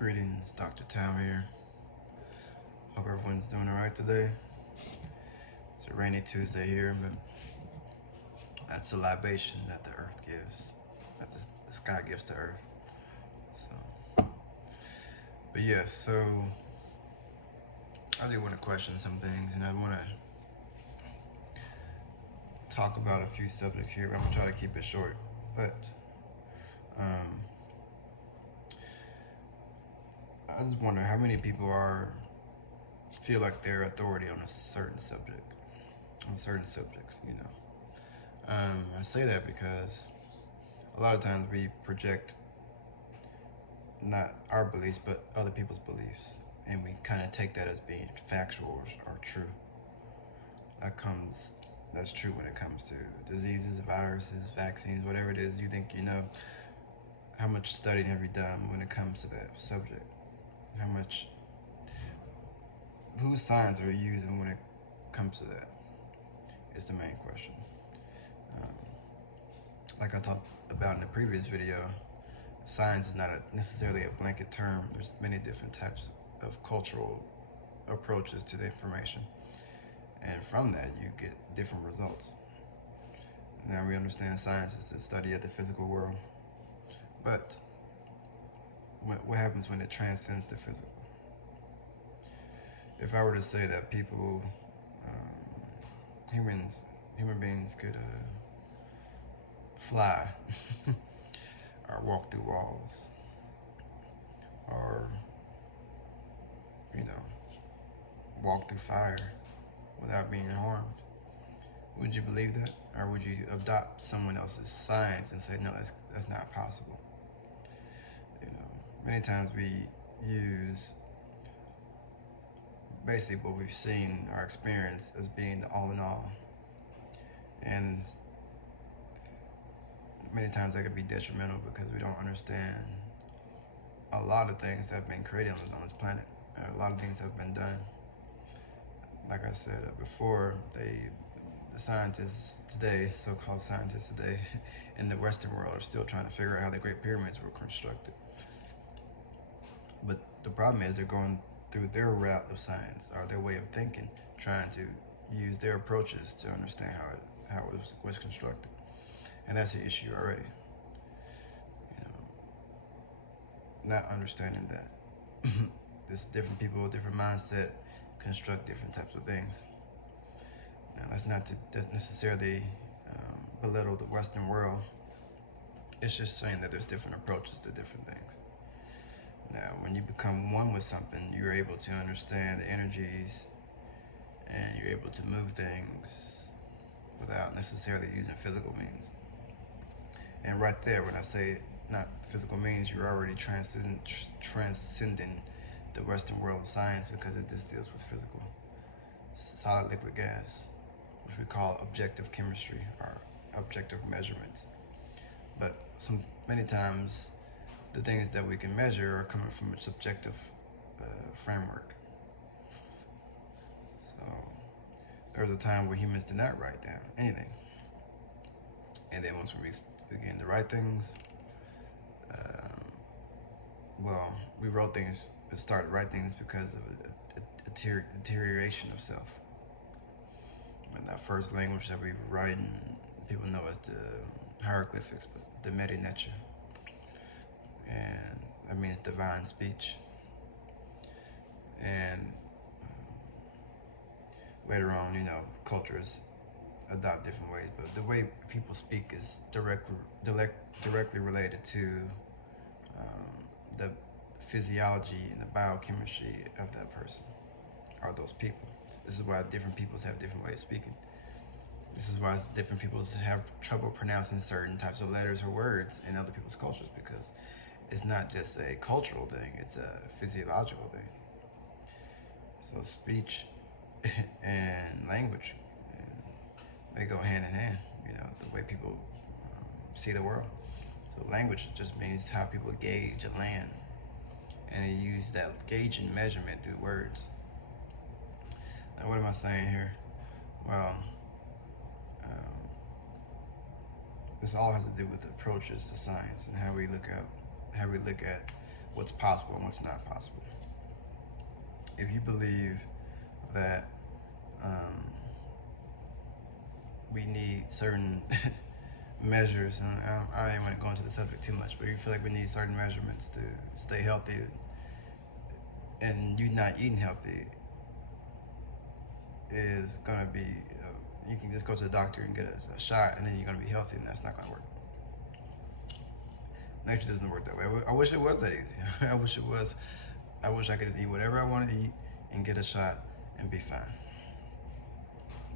Greetings, Dr. Tam here. Hope everyone's doing alright today. It's a rainy Tuesday here, but that's a libation that the earth gives, that the sky gives to earth. But yeah, so I do want to question some things, and I want to talk about a few subjects here. I'm gonna try to keep it short, but I just wonder how many people feel like they're authority on a certain subject, on certain subjects. I say that because a lot of times we project not our beliefs but other people's beliefs, and we kind of take that as being factual or true. That's true when it comes to diseases, viruses, vaccines, whatever it is you think you know. How much studying have you done when it comes to that subject? Whose science are you using when it comes to that? Is the main question. Like I talked about in the previous video, science is not necessarily a blanket term. There's many different types of cultural approaches to the information, and from that you get different results. Now we understand science is the study of the physical world, but what happens when it transcends the physical? If I were to say that human beings could fly or walk through walls, or walk through fire without being harmed, would you believe that? Or would you adopt someone else's science and say, no, that's not possible? Many times we use basically what we've seen, our experience, as being the all in all. And many times that could be detrimental because we don't understand a lot of things that have been created on this planet. A lot of things have been done. Like I said before, the scientists today, so-called scientists today, in the Western world are still trying to figure out how the Great Pyramids were constructed. But the problem is they're going through their route of science, or their way of thinking, trying to use their approaches to understand how it was constructed. And that's the issue already. Not understanding that this different people with different mindset construct different types of things. Now, that's not to necessarily belittle the Western world. It's just saying that there's different approaches to different things. Now, when you become one with something, you're able to understand the energies, and you're able to move things without necessarily using physical means. And right there, when I say not physical means, you're already transcending the Western world of science, because it just deals with physical, solid, liquid, gas, which we call objective chemistry or objective measurements. But many times, the things that we can measure are coming from a subjective framework. So there was a time where humans did not write down anything, and then once we began to write things, we wrote things, started to write things because of a deterioration of self. And that first language that we were writing, people know as the hieroglyphics, but the Medi Neter, and that means divine speech. And later on, cultures adopt different ways, but the way people speak is directly related to the physiology and the biochemistry of that person or those people. This is why different peoples have different ways of speaking. This is why different peoples have trouble pronouncing certain types of letters or words in other people's cultures, because it's not just a cultural thing, it's a physiological thing. So speech and language, they go hand in hand, the way people see the world. So language just means how people gauge a land, and they use that gauge and measurement through words. Now, what am I saying here? Well, this all has to do with approaches to science and how we look at what's possible and what's not possible. If you believe that we need certain measures, and I don't want to go into the subject too much, but you feel like we need certain measurements to stay healthy, and you not eating healthy is going to be, you can just go to the doctor and get a shot, and then you're going to be healthy, and that's not going to work. Nature doesn't work that way. I wish it was that easy. I wish it was. I wish I could just eat whatever I want to eat and get a shot and be fine.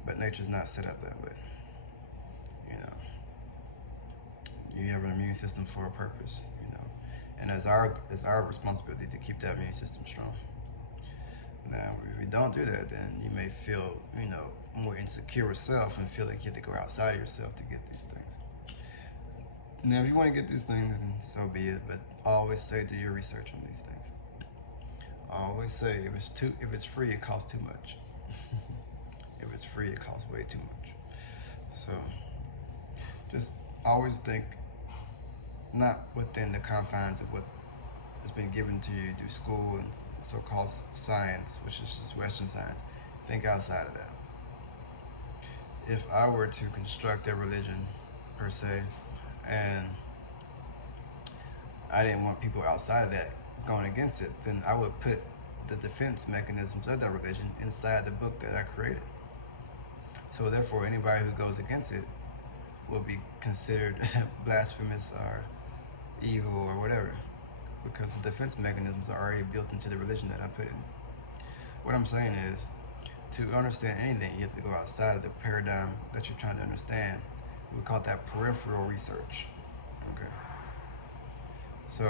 But nature's not set up that way. You know, you have an immune system for a purpose. You know, and it's our responsibility to keep that immune system strong. Now, if we don't do that, then you may feel, you know, more insecure with self and feel like you have to go outside of yourself to get these things. Now, if you want to get these things, then so be it. But always say, do your research on these things. Always say, if it's free, it costs too much. If it's free, it costs way too much. So, just always think not within the confines of what has been given to you through school and so-called science, which is just Western science. Think outside of that. If I were to construct a religion, per se, and I didn't want people outside of that going against it, then I would put the defense mechanisms of that religion inside the book that I created. So therefore, anybody who goes against it will be considered blasphemous or evil or whatever, because the defense mechanisms are already built into the religion that I put in. What I'm saying is, to understand anything, you have to go outside of the paradigm that you're trying to understand. We call that peripheral research. Okay. So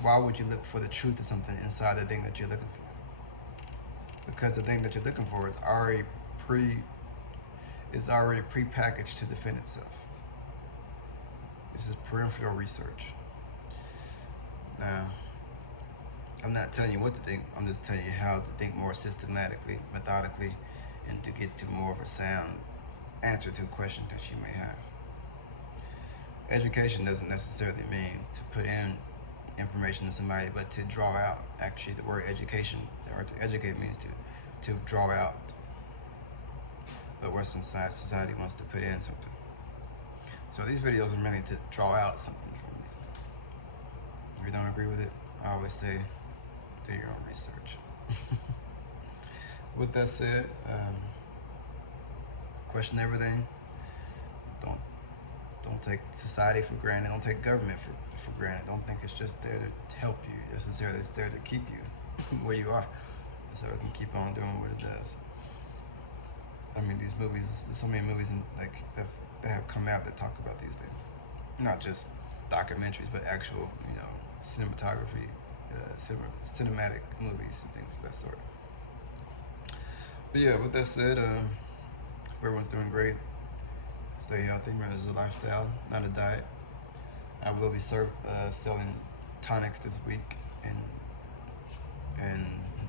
why would you look for the truth of something inside the thing that you're looking for? Because the thing that you're looking for is already pre-packaged to defend itself. This is peripheral research. Now, I'm not telling you what to think, I'm just telling you how to think more systematically, methodically, and to get to more of a sound answer to a question that you may have. Education doesn't necessarily mean to put in information to somebody, but to draw out. Actually, the word education, or to educate, means to draw out. But Western society wants to put in something. So these videos are mainly to draw out something from me. If you don't agree with it, I always say, do your own research. With that said, question everything. Don't take society for granted. Don't take government for granted. Don't think it's just there to help you necessarily. It's there to keep you where you are, so it can keep on doing what it does. I mean, these movies. There's so many movies that have come out that talk about these things. Not just documentaries, but actual, cinematography, cinematic movies and things of that sort. But yeah, with that said, everyone's doing great. Stay healthy. Remember, this is a lifestyle, not a diet. I will be selling tonics this week and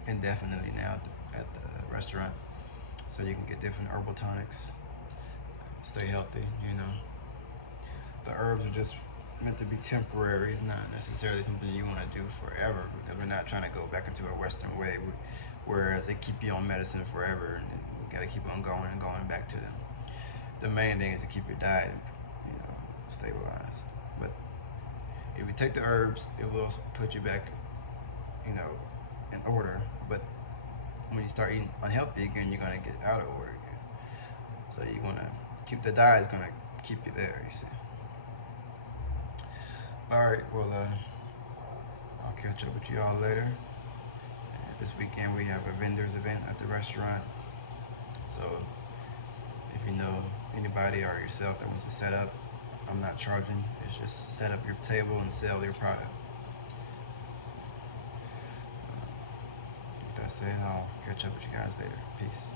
indefinitely now at the restaurant, so you can get different herbal tonics. Stay healthy. The herbs are just meant to be temporary. It's not necessarily something you want to do forever, because we're not trying to go back into a Western way where they keep you on medicine forever, and we got to keep on going and going back to them. The main thing is to keep your diet, stabilized. But if you take the herbs, it will put you back, in order. But when you start eating unhealthy again, you're gonna get out of order again. So you wanna keep the diet is gonna keep you there. You see. All right. Well, I'll catch up with you all later. This weekend we have a vendors event at the restaurant. So if you know anybody or yourself that wants to set up, I'm not charging. It's just set up your table and sell your product. So, with that said, I'll catch up with you guys later. Peace.